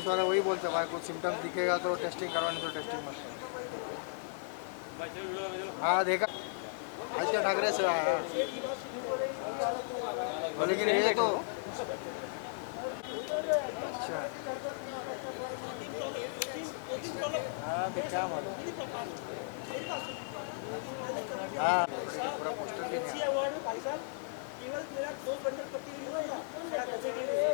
Police वाले वही बोलते हैं भाई कुछ सिम्टम्स दिखेगा तो टेस्टिंग करवाने तो टेस्टिंग मत करो। हाँ देखा आदित्य ठाकरे से आया लेकिन ये तो अच्छा हाँ तो क्या मालूम हाँ पूरा पोस्टर भी नहीं आया। केवल मेरा 2 बंडल पट्टी हुआ था मेरा गजे के लिए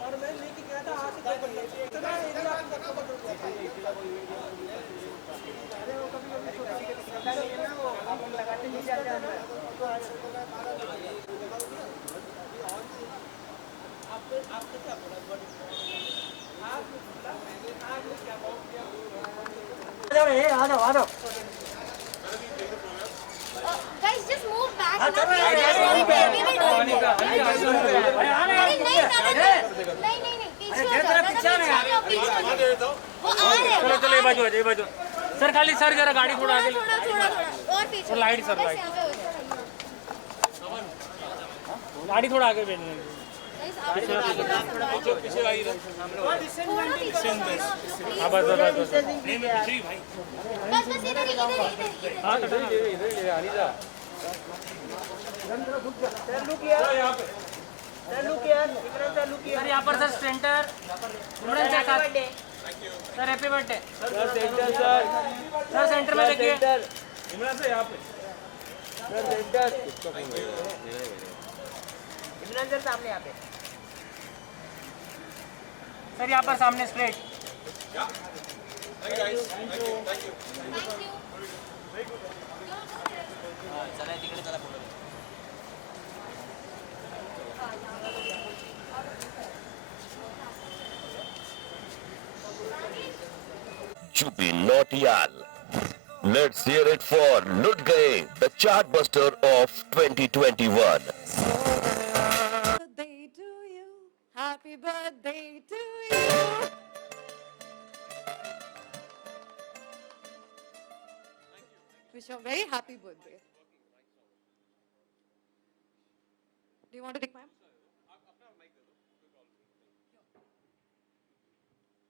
और मैं लेके गया था आज से 2 बंडल इतना एरिया आपका कवर कर दिया अरे वो कभी कभी छोटा नहीं है ना वो आप लगाते नहीं जाते हैं आपने क्या बोला आपने क्या बोला आ जाओ आ जाओ Guys, just move back. नहीं वो आ रहे हैं। चलो ये बाजू सर खाली सर जरा गाड़ी थोड़ा आगे थोड़ा और पीछे लाइट सर लाइट गाड़ी थोड़ा आगे भेजने पीछे हाँ बस बस इधर हाँ इधर आनी जा सर यहाँ पर sir centre sir happy birthday sir centre में देखिए इमरान सर यहाँ पे इमरान सर सामने यहाँ पे सर यहाँ पर सामने straight Jubi Nautiyal. Let's hear it for Lut Gaye, the chartbuster of 2021. Birthday to you. Happy birthday to you. Wish you a very happy birthday. Do you want to take mine?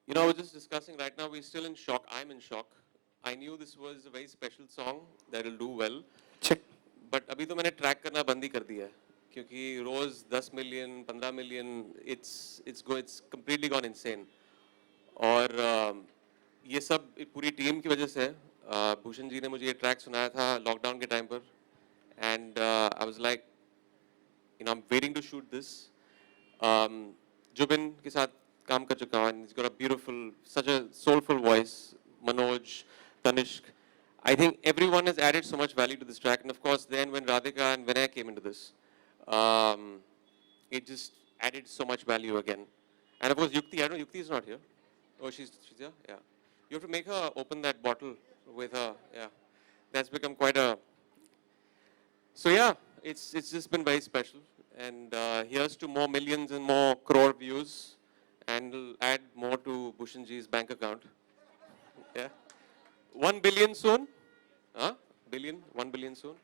You know, I was just discussing right now, we're still in shock. I'm in shock. I knew this was a very special song that will do well. But अभी तो मैंने track करना बंद ही कर दिया है क्योंकि रोज 10 million, 15 million, it's completely gone insane. और ये सब पूरी टीम की वजह से है। भूषण जी ने मुझे ये ट्रैक सुनाया था लॉकडाउन के टाइम पर and I was like, you know, I'm waiting to shoot this. Zubin के साथ काम कर चुका हूँ and he's got a beautiful, such a soulful voice. Manoj, Tanishq. I think everyone has added so much value to this track, and of course, then when Radhika and Vinay came into this, it just added so much value again. And of course, Yukti. I know Yukti is not here. Oh, she's here. Yeah. You have to make her open that bottle with her. Yeah. That's become quite a. So yeah, it's just been very special, and here's to more millions and more crore views, and we'll add more to Bhushanji's bank account. Yeah. 1 billion soon? Huh? 1 billion soon?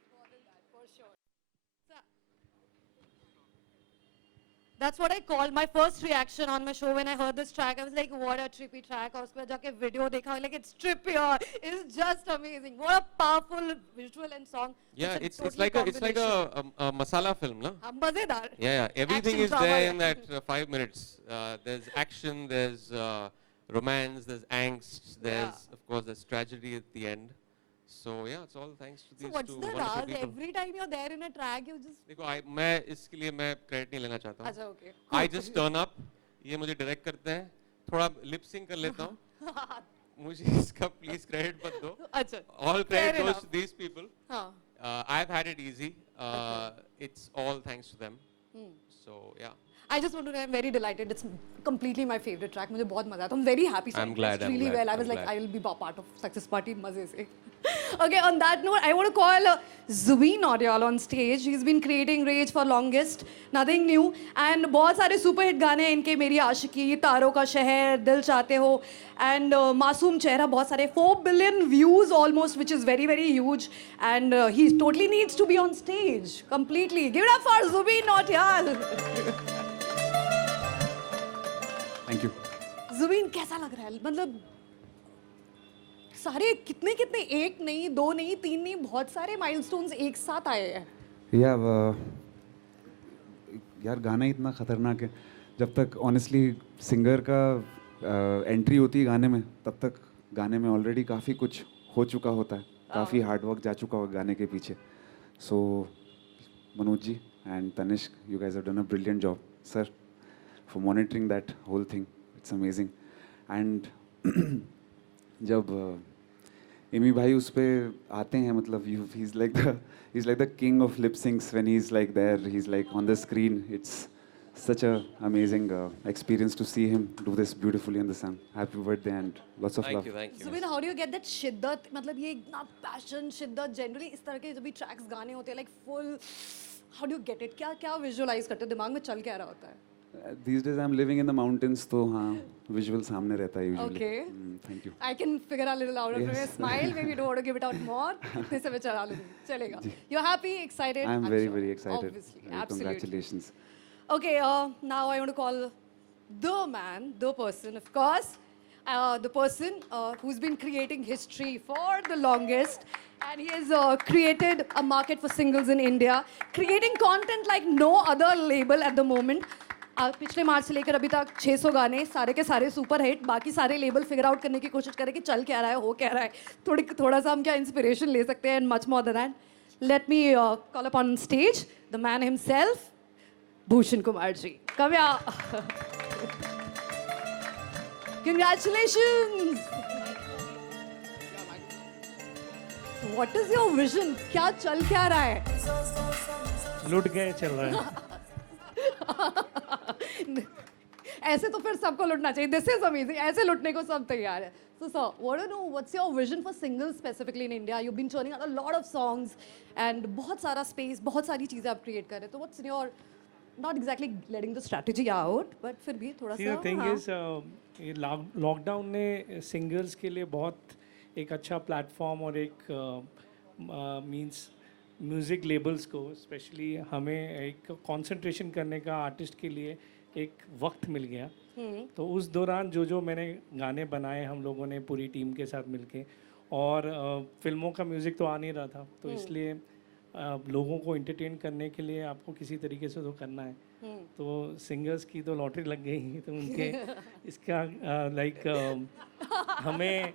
That's what I called my first reaction on my show when I heard this track. I was like, what a trippy track. और उसके बाद जाके video देखा, like it's trippy. It's just amazing. What a powerful visual and song. Yeah, it's like a masala film, no? मजेदार. Yeah. Everything Action is there drama. in that 5 minutes. There's action, there's romance, there's angst, there's of course there's tragedy at the end. So yeah, it's all thanks to So these what's two the wonderful raz? people. Every time you're there in a track, you just. देखो मैं इसके लिए मैं credit नहीं लेना चाहता अच्छा हूँ. okay. I just turn up. ये मुझे डायरेक्ट करते हैं. थोड़ा लिप सिंक कर लेता हूँ. मुझे इसका प्लीज क्रेडिट मत दो. अच्छा. All Fair credit goes enough. to these people. हाँ. I've had it easy. It's all thanks to them. So yeah. I just want to say I'm very delighted. It's completely my favorite track. मुझे बहुत मजा आता है. I'm very happy. So I'm glad, I'm really glad, well. I I'm was like, glad. I will be part of success party. मजे से. Okay, on that note, I want to call Zubeen Nautiyal on stage. He's been creating rage for longest, nothing new. And बहुत सारे super hit गाने हैं इनके. मेरी आशिकी, तारों का शहर, दिल चाहते हो, and मासूम चेहरा. बहुत सारे 4 billion views almost, which is very very huge. And he totally needs to be on stage completely. Give it up for Zubeen Nautiyal. Thank you. Jubin कैसा लग रहा है? मतलब सारे कितने कितने, एक नहीं, दो नहीं, तीन नहीं, बहुत सारे माइलस्टोन्स एक साथ आए हैं. यार गाना ही इतना ख़तरनाक है. जब तक ऑनेस्टली सिंगर का एंट्री होती है गाने में, तब तक गाने में ऑलरेडी काफ़ी कुछ हो चुका होता है, काफ़ी हार्डवर्क जा चुका होगा गाने के पीछे. So Manoj ji and Tanishk, you guys have done a brilliant job sir for monitoring that whole thing. It's amazing. And जब एमी भाई उस पे आते हैं, मतलब he is like the king of lip syncs when he is like there, he is like on the screen. It's such a amazing experience to see him do this beautifully in the sun. Happy birthday and lots of love. Thank you. Zubin, how do you get that शिद्दत? मतलब ये इतना passion, शिद्दत, generally इस तरह के जब भी tracks गाने होते हैं, like full, how do you get it? क्या visualize करते हो? दिमाग में चल क्या रहा होता है? These days I'm living in the mountains, तो हाँ visual सामने रहता है usually. Okay. Thank you. I can figure a little out of Yes. your smile. Maybe you don't want to give it out more. इतने से मैं चला लूँगी. चलेगा. You're happy, excited? I'm I'm very sure. very excited. Obviously, Very absolutely. Congratulations. Okay, now I want to call the man, the person, of course, the person who's been creating history for the longest, and he has created a market for singles in India, creating content like no other label at the moment. पिछले मार्च से लेकर अभी तक 600 गाने, सारे के सारे super hit. बाकी सारे लेबल फिगर आउट करने की कोशिश करें कि चल क्या रहा है, हो क्या रहा है, थोड़ा सा हम क्या इंस्पिरेशन ले सकते हैं, and much more than that. Let me call up on stage the man himself, Bhushan Kumar ji. Come here. Congratulations. What is your vision? क्या चल क्या रहा है? लुट गए चल रहा है. ऐसे तो फिर सबको लुटना चाहिए. This is amazing. ऐसे लुटने को सब तैयार है. So sir, what do you know? What's your vision for singles specifically in India? You've been churning out a lot of songs and बहुत सारा space, बहुत सारी चीजें आप create कर रहे हैं. तो what's your, not exactly letting the strategy out, but फिर भी थोड़ा See, सा. the thing is, ये लॉकडाउन ने सिंगर्स के लिए बहुत एक अच्छा प्लेटफॉर्म और एक मींस म्यूज़िक लेबल्स को स्पेशली हमें एक कंसंट्रेशन करने का आर्टिस्ट के लिए एक वक्त मिल गया. तो उस दौरान जो मैंने गाने बनाए हम लोगों ने पूरी टीम के साथ मिलके, और फिल्मों का म्यूज़िक तो आ नहीं रहा था, तो इसलिए लोगों को एंटरटेन करने के लिए आपको किसी तरीके से तो करना है. तो सिंगर्स की तो लॉटरी लग गई, तो उनके इसका लाइक हमें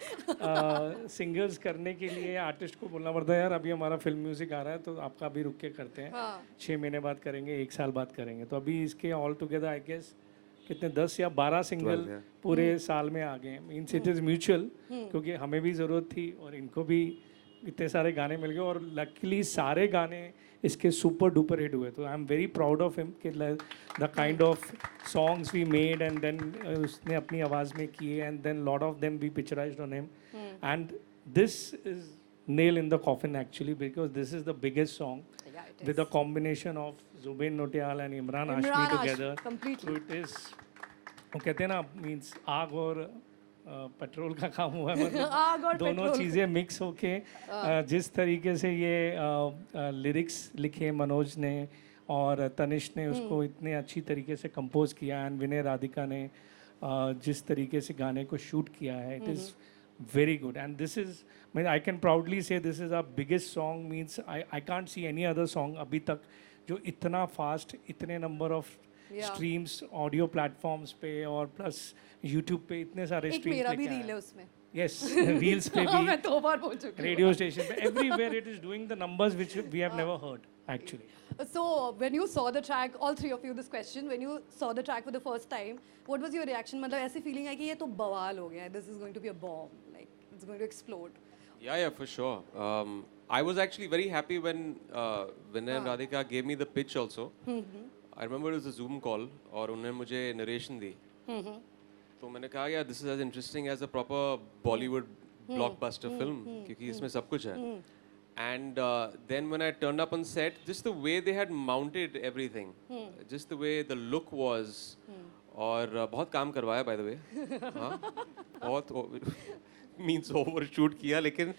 सिंगर्स करने के लिए आर्टिस्ट को बोलना पड़ता है, यार अभी हमारा फिल्म म्यूज़िक आ रहा है तो आपका अभी रुक के करते हैं, 6 महीने बाद करेंगे, 1 साल बाद करेंगे. तो अभी इसके ऑल टुगेदर आई गेस कितने 10 या 12 सिंगल पूरे साल में आ गए. मीन्स इट इज़ म्यूचुअल, क्योंकि हमें भी ज़रूरत थी और इनको भी इतने सारे गाने मिल गए, और लकीली सारे गाने इसके सुपर डुपर हिट हुए. तो I am very proud of him कि the kind of songs we made and then उसने अपनी आवाज़ में किए, and then lot of them we picturised on him, and this is nail in the coffin actually, because this is the biggest song with a combination of Zubin Nautiyal and Imran Hashmi together. Completely. So it is, वो कहते हैं ना, means आग और petrol का काम हुआ है, मतलब दोनों चीज़ें मिक्स होके जिस तरीके से ये लिरिक्स लिखे मनोज ने और तनिष्क ने उसको इतने अच्छी तरीके से कंपोज किया, एंड विनय राधिका ने जिस तरीके से गाने को शूट किया है, it is very good. And this is, I mean, I can proudly say this is our biggest song. Means I can't see any other song अभी तक जो इतना fast, इतने number of streams audio platforms पे और plus YouTube पे इतने सारे streams एक मेरा भी रील है उसमें. Yes, reels पे भी, मैं 2 बार बोल चुकी हूँ. radio station पे, everywhere it is doing the numbers which we have never heard actually. So when you saw the track, all three of you, this question, when you saw the track for the first time, what was your reaction? मतलब ऐसी feeling है कि ये तो बवाल हो गया है. This is going to be a bomb. Like it's going to explode. Yeah, for sure. I was actually very happy when Vinay and Radhika gave me the pitch also. I remember it was a Zoom call और उन्होंने मुझे narration दी. तो मैंने कहा, yeah, this is as interesting as a proper Bollywood blockbuster film, क्योंकि इसमें सब कुछ है. And then when I turned up on set, just the way they had mounted everything, just the way the look was, और बहुत काम करवाया by the way, हाँ, बहुत means overshoot किया, लेकिन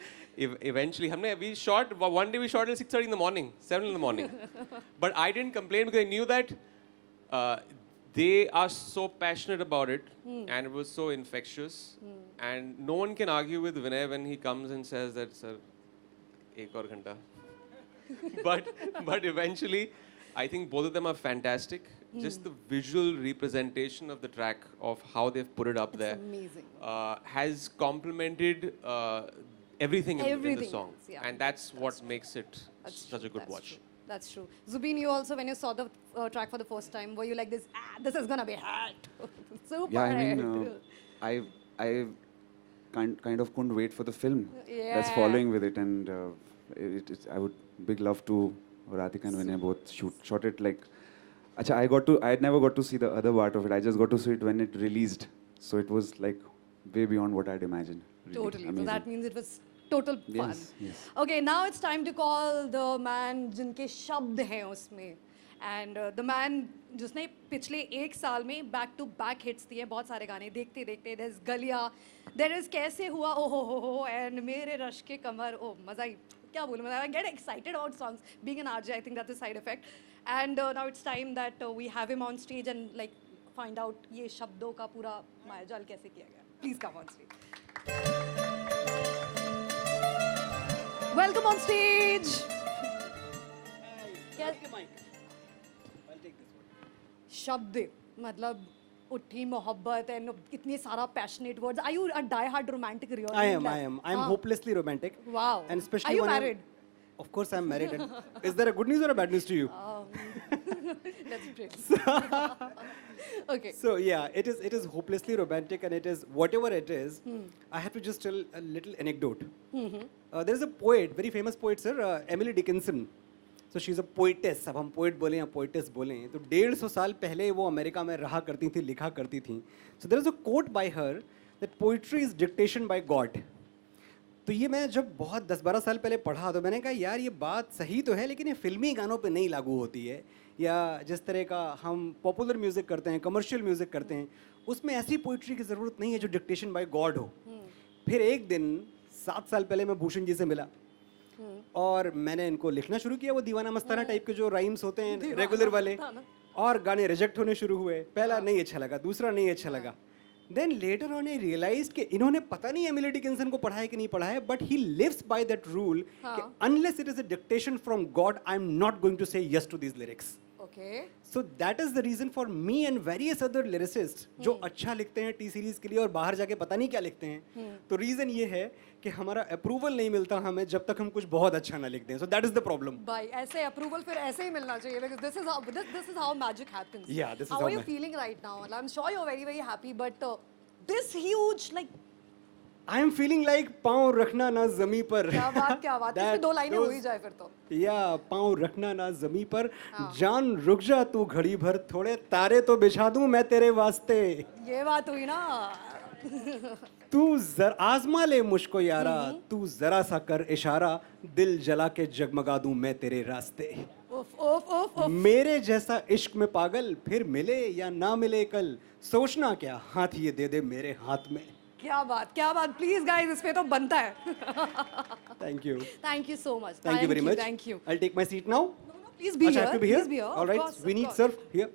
eventually हमने we shot one day we shot till 6:30 in the morning, 7 in the morning, but I didn't complain because I knew that they are so passionate about it, and it was so infectious. And no one can argue with Vinay when he comes and says that, sir, ek aur ghanta. but eventually, I think both of them are fantastic. Just the visual representation of the track, of how they've put it up there, amazing. has complemented everything in the song. Yeah. And that's what makes it such a good That's watch. True. That's true. Zubin, you also, when you saw the track for the first time, were you like this, this is gonna be hot. Super Yeah, I hot. mean, I kind of couldn't wait for the film that's Yeah. following with it, and I would big love to Radhika and Vinay both shot it like. Acha, I had never got to see the other part of it. I just got to see it when it released, so it was like way beyond what I'd imagined. Really Totally. amazing. So that means it was total fun. Yes, yes. Okay, now it's time to call the man जिनके शब्द हैं उसमें. And the man जिसने पिछले एक साल में back to back hits दिए बहुत सारे गाने देखते देखते. There's गलिया, there is कैसे हुआ ओ हो and मेरे रश के कमर ओ मजा ही क्या बोलूं मैं. I get excited about songs. Being an RJ, I think that's a side effect. And now it's time that we have him on stage and like find out ये शब्दों का पूरा मायाजाल कैसे किया गया. Please come on stage. Welcome on stage. शब्द मतलब उठी मोहब्बत and इतने सारा passionate words. Are you a die-hard romantic? Really? I am. I'm hopelessly romantic. Wow. And especially Are you when married? Of course, I'm married. And is there a good news or a bad news to you? Let's pray. Okay. So yeah, it is hopelessly romantic, and it is whatever it is. I have to just tell a little anecdote. There is a poet, very famous poet, sir, Emily Dickinson. So she's a poetess. अब हम poet बोले या poetess बोले तो 150 साल पहले वो America में रहा करती थी, लिखा करती थी. So there is a quote by her that poetry is dictation by God. तो ये मैं जब बहुत 10-12 साल पहले पढ़ा तो मैंने कहा यार ये बात सही तो है लेकिन ये फिल्मी गानों पे नहीं लागू होती है, या जिस तरह का हम पॉपुलर म्यूज़िक करते हैं, कमर्शियल म्यूज़िक करते हैं, उसमें ऐसी पोइट्री की ज़रूरत नहीं है जो डिक्टेशन बाय गॉड हो. फिर एक दिन 7 साल पहले मैं भूषण जी से मिला और मैंने इनको लिखना शुरू किया, वो दीवाना मस्ताना टाइप के जो राइम्स होते हैं रेगुलर वाले, और गाने रिजेक्ट होने शुरू हुए. पहला नहीं अच्छा लगा, दूसरा नहीं अच्छा लगा. Then later on I realized कि इन्होंने पता नहीं एमिली डिकिंसन को पढ़ा है कि नहीं पढ़ा है, but he lives by that rule कि unless it is a dictation from God, I'm not going to say yes to these lyrics. Okay. So that is the reason for me and various other lyricists जो अच्छा लिखते हैं T series के लिए और बाहर जाके पता नहीं क्या लिखते हैं, तो रीज़न ये है कि हमारा अप्रूवल नहीं मिलता हमें जब तक हम कुछ बहुत अच्छा ना लिख दें. So that is the problem. भाई ऐसे अप्रूवल फिर ऐसे ही मिलना चाहिए because this is how magic happens. Yeah, this is how how are you feeling right now? I'm sure you're very very happy, but this huge like I am feeling like पाँव रखना ना ज़मी पर. क्या बात इसमें दो लाइनें हो ही जाए फिर तो. या पाँव रखना ना ज़मी पर, जान रुक जा तू घड़ी भर, थोड़े तारे तो बिछा दूं मैं तेरे वास्ते. ये बात हुई ना. तू आजमा ले मुझको यारा, तू जरा सा कर इशारा, दिल जला के जगमगा दूं मैं तेरे रास्ते. मेरे जैसा इश्क में पागल फिर मिले या ना मिले कल, सोचना क्या हाथ ये दे दे मेरे हाथ में. क्या बात प्लीज गाइस इस पे तो बनता है. Thank you. Thank you so much. Thank you very much. Thank you. I'll take my seat now. Please be Acha, here. I have to be here. Please be here. All Of right. course, We of need course. sir here.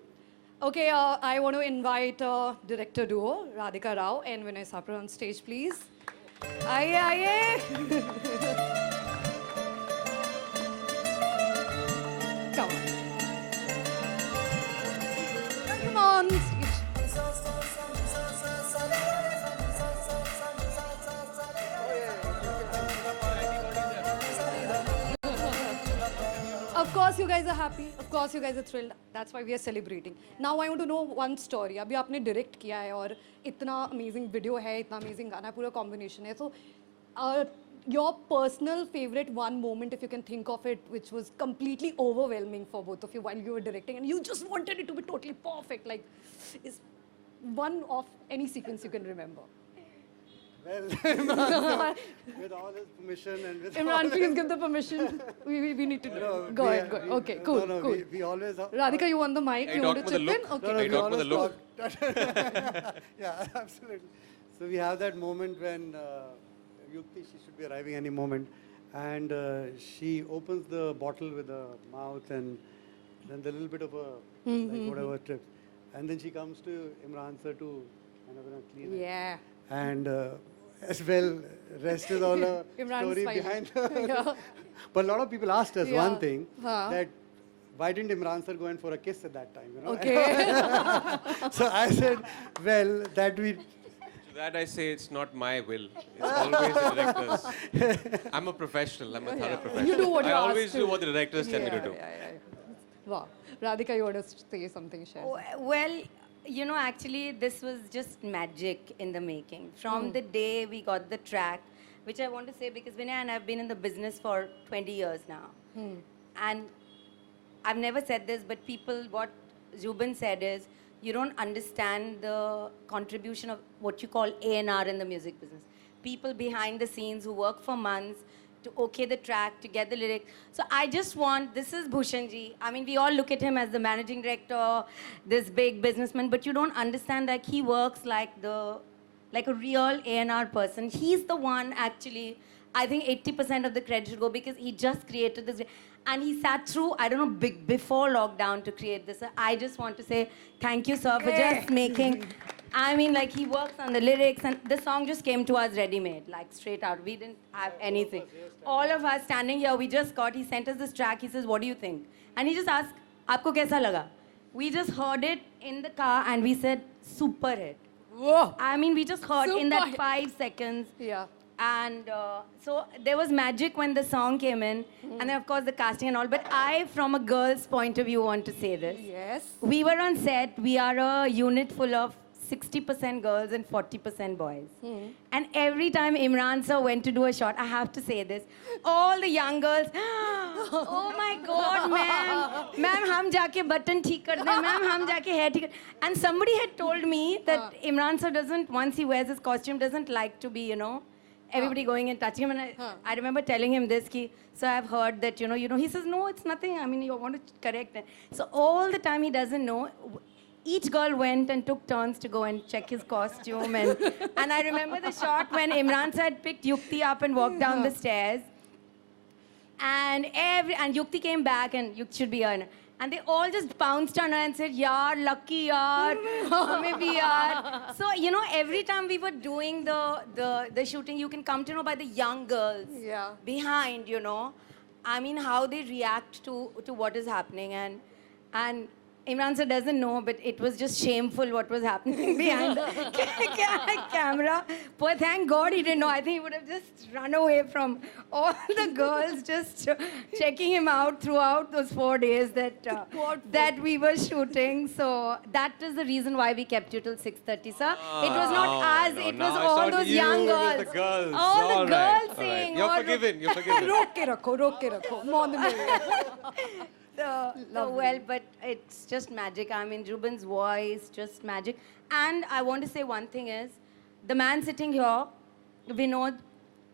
Okay, I want to invite director duo Radhika Rao and Vinay Sapra on stage, please. Aye. Come on. Come on stage. Of course you guys are happy. Of course you guys are thrilled. That's why we are celebrating. Now I want to know one story. अभी आपने direct किया है और इतना amazing video है, इतना amazing गाना, पूरा combination है. So your personal favorite one moment, if you can think of it, which was completely overwhelming for both of you while you were directing, and you just wanted it to be totally perfect, like, is one of any sequence you can remember? Well, Imran, with all his permission and with Imran, please give the permission. We need to go ahead. Okay, cool. We always Radhika, you want the mic? You want to chip in? Okay. I talk with the look. Yeah, absolutely. So we have that moment when Yukti, she should be arriving any moment, and she opens the bottle with the mouth, and then the little bit of a like whatever trips, And then she comes to Imran sir to kind of clean it. Yeah. And as well, rest is all a Imran's story smiling. behind. Yeah. But a lot of people asked us one Yeah. thing, Huh. that why didn't Imran sir go in for a kiss at that time? You know? Okay. So I said, well, that we. To that I say it's not my will. It's always the director's. I'm a professional. I'm a thorough professional. You do what I you're always asked do to. what the directors tell me to do. Wow. Radhika, you want to say something, share? Well, you know, actually, this was just magic in the making. From the day we got the track, which I want to say because Vinay and I have been in the business for 20 years now. And I've never said this, but people, what Zubin said is, you don't understand the contribution of what you call A&R in the music business. People behind the scenes who work for months to okay the track, to get the lyrics. So I just want, this is Bhushanji. I mean, we all look at him as the managing director, this big businessman, but you don't understand like he works like a real A&R person. He's the one actually, I think 80% of the credit should go because he just created this. And he sat through, I don't know, before lockdown to create this. I just want to say thank you, sir, for just making. I mean, like, he works on the lyrics, and the song just came to us ready-made, like, straight out. We didn't have anything. All of us standing here, we just got, he sent us this track. He says, what do you think? And he just asked, aapko kaisa laga? We just heard it in the car, and we said, super hit. Whoa. I mean, we just heard in that Super. 5 seconds. Yeah. And so there was magic when the song came in, and then of course the casting and all. But I, from a girl's point of view, want to say this. Yes. We were on set. We are a unit full of 60% girls and 40% boys. And every time Imran sir went to do a shot, I have to say this, all the young girls, oh my God, ma'am, hum jaake button theek kar de, ma'am, hum jaake hair theek kar. And somebody had told me that Imran sir doesn't, once he wears his costume, doesn't like to be, you know, everybody going and touching him. And I remember telling him this, so I've heard that, you know, he says, no, it's nothing. I mean, you want to correct it. So all the time he doesn't know. Each girl went and took turns to go and check his costume. And I remember the shot when Imran sir had picked Yukti up and walked down the stairs. And Yukti came back, and Yukti should be here. And they all just pounced on her and said, yaar, lucky yaar, hame bhi yaar. So, you know, every time we were doing the shooting, you can come to know by the young girls behind, you know. I mean, how they react to what is happening. And Imran sir doesn't know, but it was just shameful what was happening behind the camera. But thank God he didn't know. I think he would have just run away from all the girls just checking him out throughout those 4 days that we were shooting. So that is the reason why we kept you till 6:30, sir. It was not us. No, it now was I all saw those you, young it was girls. the girls. All the All right, girls all right. saying. You're all- forgiven. You're forgiven. रोक के रखो मौन में So well, but it's just magic. I mean, Ruben's voice, just magic. And I want to say one thing is, the man sitting here, Vinod,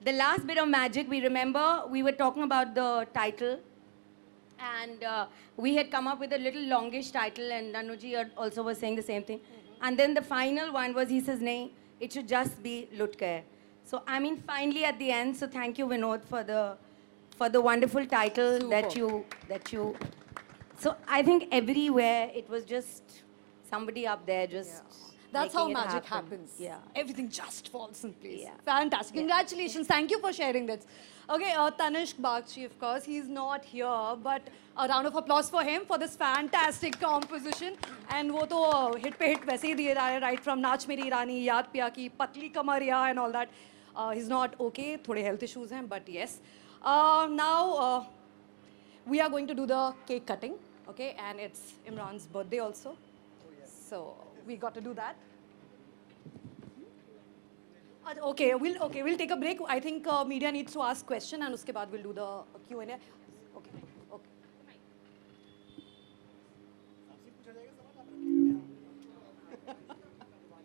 the last bit of magic, we remember we were talking about the title, and we had come up with a little longish title, and Nanuji also was saying the same thing. And then the final one was, he says, nahi, it should just be Lutke. So, I mean, finally at the end, so thank you, Vinod, for the wonderful title that you. So I think everywhere it was just somebody up there just. That's how making it magic happen. happens. Yeah. Everything just falls in place. Yeah. Fantastic. Congratulations. Thank you for sharing that. Okay, Tanishq Bagchi, of course, he's not here, but a round of applause for him for this fantastic composition. And वो तो hit पे hit वैसे ही दिए रहा है, right from Naach Meri Rani, Yaad Piya Ki, Patli Kamariya and all that. He's not okay, थोड़े health issues हैं, but yes. Now, we are going to do the cake cutting, okay? And it's Imran's birthday also. So we got to do that. Okay, we'll take a break. I think media needs to ask question, and uske baad we'll do the Q&A. Okay.